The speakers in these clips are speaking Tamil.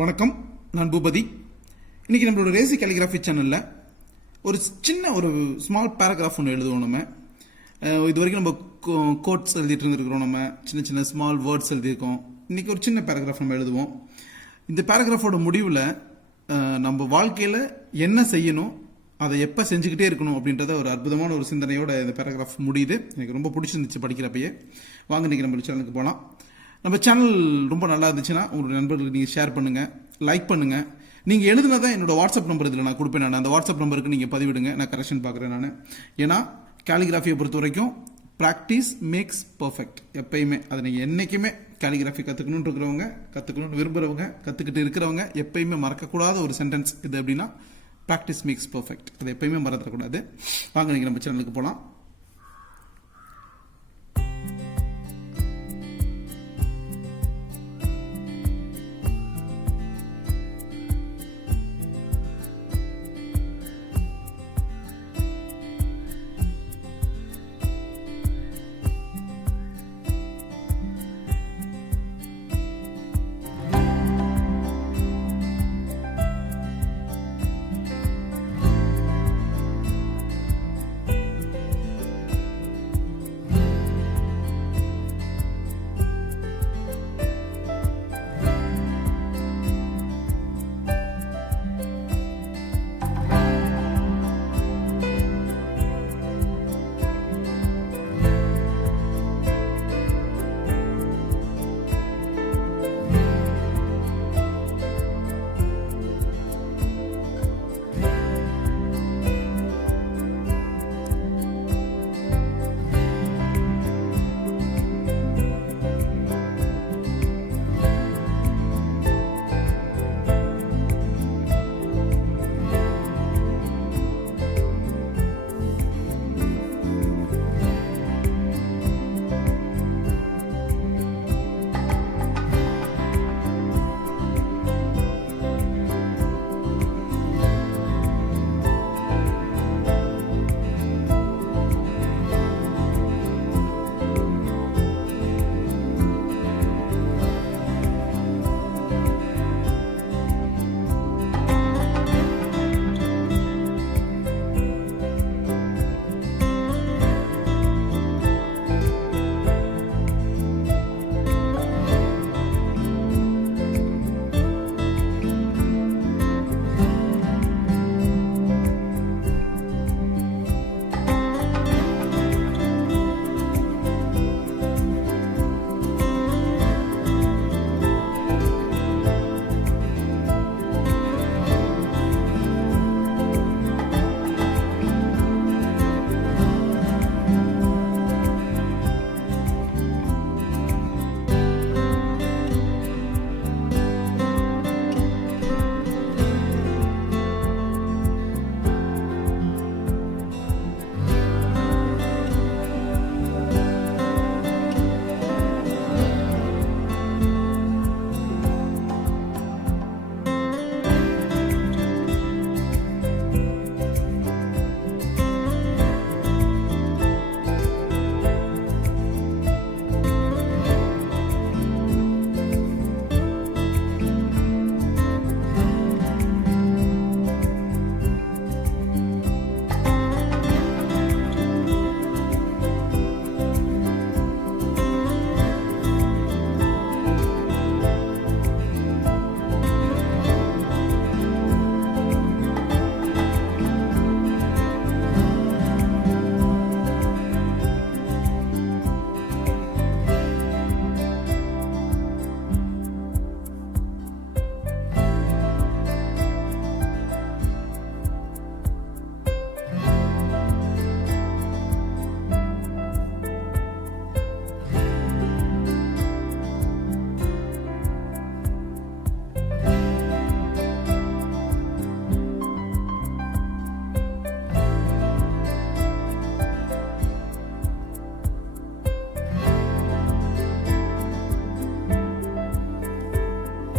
வணக்கம், நான் பூபதி. இன்னைக்கு நம்மளோட ரேசி கேலிகிராஃபி சேனலில் ஒரு சின்ன ஸ்மால் பேராகிராஃப் ஒன்று எழுதுவோம். நம்ம இது வரைக்கும் நம்ம கோட்ஸ் எழுதிட்டு இருந்திருக்கிறோம். நம்ம சின்ன சின்ன ஸ்மால் வேர்ட்ஸ் எழுதியிருக்கோம். இன்னைக்கு ஒரு சின்ன பேராகிராஃப் நம்ம எழுதுவோம். இந்த பேராகிராஃபோட முடிவில் நம்ம வாழ்க்கையில் என்ன செய்யணும், அதை எப்போ செஞ்சுக்கிட்டே இருக்கணும் அப்படின்றத ஒரு அற்புதமான ஒரு சிந்தனையோட இந்த பேராகிராஃப் முடியுது. எனக்கு ரொம்ப பிடிச்சிருந்துச்சு படிக்கிறப்பயே. வாங்க இன்னைக்கு நம்ம சேனலுக்கு போகலாம். நம்ம சேனல் ரொம்ப நல்லா இருந்துச்சுன்னா உங்களோட நண்பர்களுக்கு நீங்கள் ஷேர் பண்ணுங்கள், லைக் பண்ணுங்கள். நீங்கள் எழுதுனதான் என்னோட வாட்ஸ்அப் நம்பர் இதில் நான் கொடுப்பேன். நான் அந்த வாட்ஸ்அப் நம்பருக்கு நீங்கள் பதிவிடுங்க, நான் கரெக்ஷன் பார்க்குறேன். நான் ஏன்னா கேலிகிராஃபியை பொறுத்த வரைக்கும் ப்ராக்டிஸ் மேக்ஸ் பர்ஃபெக்ட். எப்பயுமே அதை நீங்கள் என்றைக்குமே கேலிகிராஃபி கற்றுக்கணுன்னு இருக்கிறவங்க, கற்றுக்கணும்னு விரும்புகிறவங்க, கற்றுக்கிட்டு இருக்கிறவங்க எப்பயுமே மறக்கக்கூடாத ஒரு சென்டென்ஸ் இது. அப்படின்னா ப்ராக்டிஸ் மேக்ஸ் பர்ஃபெக்ட். அதை எப்பயுமே மறந்துடக்கூடாது. வாங்க நீங்கள் நம்ம சேனலுக்கு போகலாம்.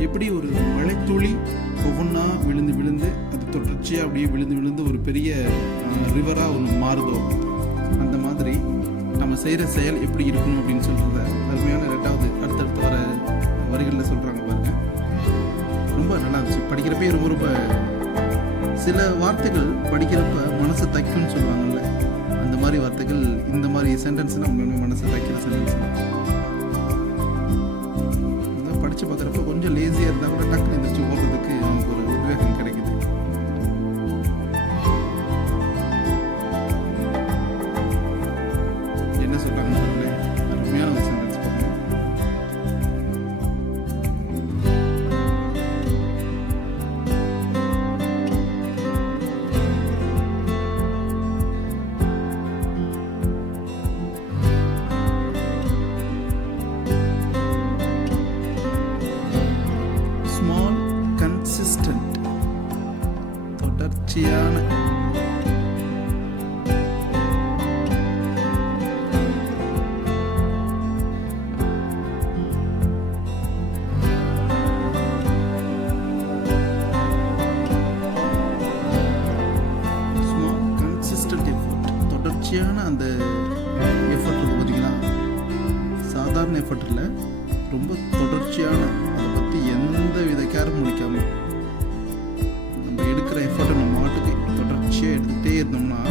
எப்படி ஒரு மழைத்துளி ஒவ்வொன்றா விழுந்து விழுந்து அது தொடர்ச்சியாக அப்படியே விழுந்து விழுந்து ஒரு பெரிய ரிவராக ஒன்று மாறுதோ, அந்த மாதிரி நம்ம செய்கிற செயல் எப்படி இருக்கணும் அப்படின்னு சொல்கிறத அருமையான அடுத்தடுத்து வர வரிகளில் சொல்கிறாங்க பாருங்க. ரொம்ப ரொம்ப நல்லா இருந்துச்சு. படிக்கிறப்பே ரொம்ப ரொம்ப சில வார்த்தைகள் படிக்கிறப்ப மனசை தைக்கும்னு சொல்லுவாங்கல்ல, அந்த மாதிரி வார்த்தைகள், இந்த மாதிரி சென்டென்ஸ்லாம் மனசை தைக்கிற சென்டென்ஸ். படித்து பார்க்குறப்ப கொஞ்சம் லேசியாக இருந்தால் கூட டக்குன்னு எழுந்திரிச்சு ஓடுறதுக்கு நமக்கு ஒரு உத்வேகம் கிடைக்குது. என்ன சொல்கிறாங்கன்னு பாருங்களேன், அருமையான ஒரு சென்டென்ஸ் பாருங்க. ஸ்மால் கன்சிஸ்டன்ட், தொடர்ச்சியான. ஸ்மால் கன்சிஸ்டன்ட் எஃபர்ட், தொடர்ச்சியான அந்த எஃபர்ட் இருக்கு பார்த்தீங்களா, சாதாரண எஃபர்ட் இல்லை, ரொம்ப தொடர்ச்சியான. அதை பற்றி எந்த வித கேரும் முடிக்காமல் நம்ம எடுக்கிற எஃபர்ட்டை நம்ம மாட்டுக்கு தொடர்ச்சியாக எடுத்துகிட்டே இருந்தோம்னா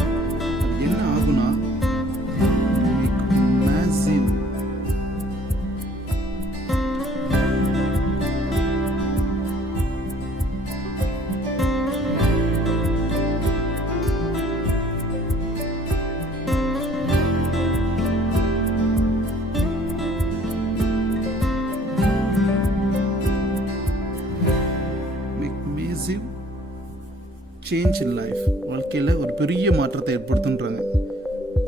அது என்ன ஆகுனா மேசிவ். சேஞ்ச் இன் லைஃப், வாழ்க்கையில் ஒரு பெரிய மாற்றத்தை ஏற்படுத்துன்றாங்க.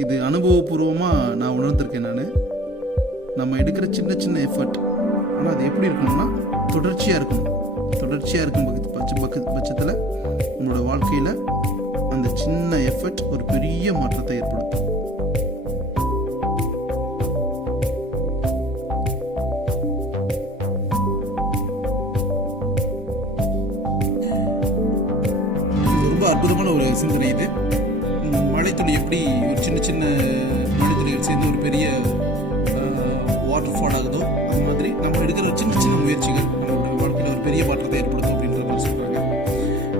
இது அனுபவபூர்வமாக நான் உணர்ந்திருக்கேன். நம்ம எடுக்கிற சின்ன சின்ன எஃபர்ட், ஆனால் அது எப்படி இருக்கணும்னா தொடர்ச்சியாக இருக்கணும். தொடர்ச்சியாக இருக்கும் பட்சத்தில் நம்மளோட வாழ்க்கையில் அந்த சின்ன எஃபர்ட் ஒரு பெரிய மாற்றத்தை ஏற்படுத்தும். ரொம்ப அற்புதமான ஒரு சிந்தனை இது. மழைத்துளி எப்படி ஒரு சின்ன சின்ன மழைத்துளிகள் சேர்ந்து ஒரு பெரிய வாட்டர் ஃபால் ஆகுதோ, அது மாதிரி நம்ம எடுக்கிற ஒரு சின்ன சின்ன முயற்சிகள் நம்மளோட வாழ்க்கையில் ஒரு பெரிய மாற்றத்தை ஏற்படுத்தும் அப்படின்ற மாதிரி சொல்கிறாங்க.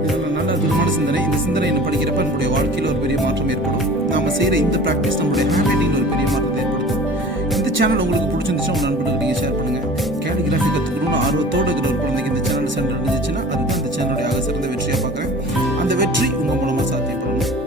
இதெல்லாம் நல்ல அற்புதமான சிந்தனை. இந்த சிந்தனை என்ன படிக்கிறப்ப நம்மளுடைய வாழ்க்கையில் ஒரு பெரிய மாற்றம் ஏற்படும். நம்ம செய்கிற இந்த ப்ராக்டிஸ் நம்மளுடைய ஹேபிட்டில் ஒரு பெரிய மாற்றத்தை ஏற்படுத்தும். இந்த சேனல் உங்களுக்கு பிடிச்சிருந்துச்சுன்னா உங்கள் நண்பர்களுக்கு நீங்கள் ஷேர் பண்ணுங்கள். கேலிகிராஃபி கற்றுக்கணும்னு ஆர்வத்தோடு இருக்கிற ஒரு குழந்தைக்கு இந்த சேனல் சென்று இருந்துச்சுன்னா அதுதான் இந்த சேனலுடைய ஆக சிறந்த வெற்றியாக பார்க்குறேன். அந்த வெற்றி உங்கள் மூலமாக சாத்தியப்படணும்.